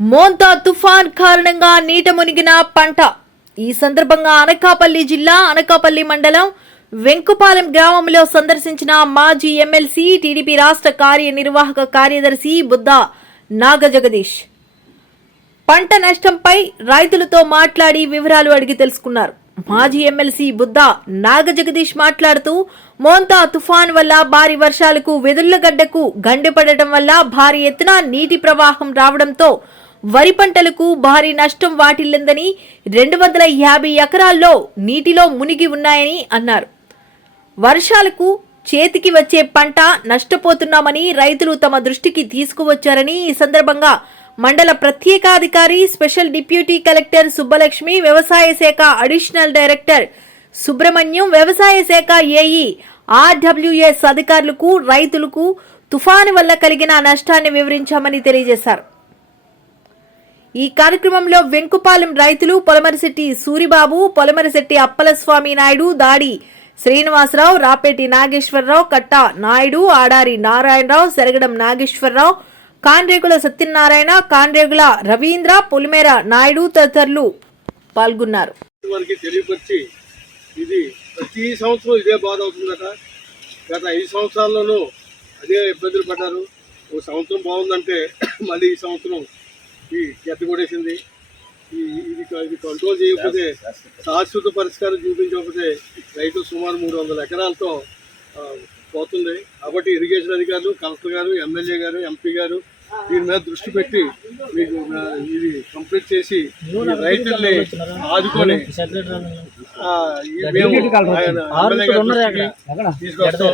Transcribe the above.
మోంతా తుఫాన్ కారణంగా నీట మునిగిన పంట. ఈ సందర్భంగా అనకాపల్లి జిల్లా అనకాపల్లి మండలం వెంకుపాలెం గ్రామంలో సందర్శించిన మాజీ ఎమ్మెల్సీ టీడీపీ రాష్ట్ర కార్యనిర్వాహక కార్యదర్శి బుద్ధ నాగజగదీష్. పంట నష్టంపై రైతులతో మాట్లాడి వివరాలు అడిగి తెలుసుకున్నారు. మాజీ ఎమ్మెల్సీ బుద్ధ నాగజగదీష్ మాట్లాడుతూ మోంతా తుఫాన్ వల్ల భారీ వర్షాలకు వెదుళ్ళగడ్డకు గండిపడటం వల్ల భారీ ఎత్తున నీటి ప్రవాహం రావడంతో వరి పంటలకు భారీ నష్టం వాటిల్లిందని రెండు వందల యాభై ఎకరాల్లో నీటిలో మునిగి ఉన్నాయని అన్నారు. వర్షాలకు చేతికి వచ్చే పంట నష్టపోతున్నామని రైతులు తమ దృష్టికి తీసుకువచ్చారని ఈ సందర్భంగా మండల ప్రత్యేకాధికారి స్పెషల్ డిప్యూటీ కలెక్టర్ సుబ్బలక్ష్మి వ్యవసాయ శాఖ అడిషనల్ డైరెక్టర్ సుబ్రహ్మణ్యం వ్యవసాయ శాఖ ఏఈ ఆర్డబ్ల్యూఎస్ అధికారులకు రైతులకు తుఫాను వల్ల కలిగిన నష్టాన్ని వివరించామని తెలియజేశారు. ఈ కార్యక్రమంలో వెంకుపాలెం రైతులు పొలమరిశెట్టి సూరిబాబు పొలమరిశెట్టి అప్పలస్వామి నాయుడు దాడి శ్రీనివాసరావు రాపేటి నాగేశ్వరరావు కట్ట నాయుడు ఆడారి నారాయణరావు సెరగడం నాగేశ్వరరావు కాండ్రేగుల సత్యనారాయణ కాండ్రేగుల రవీంద్ర పులిమేర నాయుడు తదితరులు పాల్గొన్నారు. ఇది ప్రతి సంవత్సరం ఇదే బాధ అవుతుందట. గత ఐదు సంవత్సరాల్లోనూ అదే ఇబ్బందులు పడ్డారు. ఒక సంవత్సరం బాగుందంటే మళ్ళీ ఈ సంవత్సరం ఈ గెత్త కొడేసింది ఈ ఇది ఇది కంట్రోల్ చేయకపోతే శాశ్వత పరిష్కారం చూపించకపోతే రైతులు సుమారు మూడు వందల ఎకరాలతో పోతుంది. కాబట్టి ఇరిగేషన్ అధికారులు కలెక్టర్ గారు ఎమ్మెల్యే గారు ఎంపీ గారు దీని మీద దృష్టి పెట్టి మీకు ఇది కంప్లీట్ చేసి రైతుల్ని ఆదుకొని మేము తీసుకొస్తాం.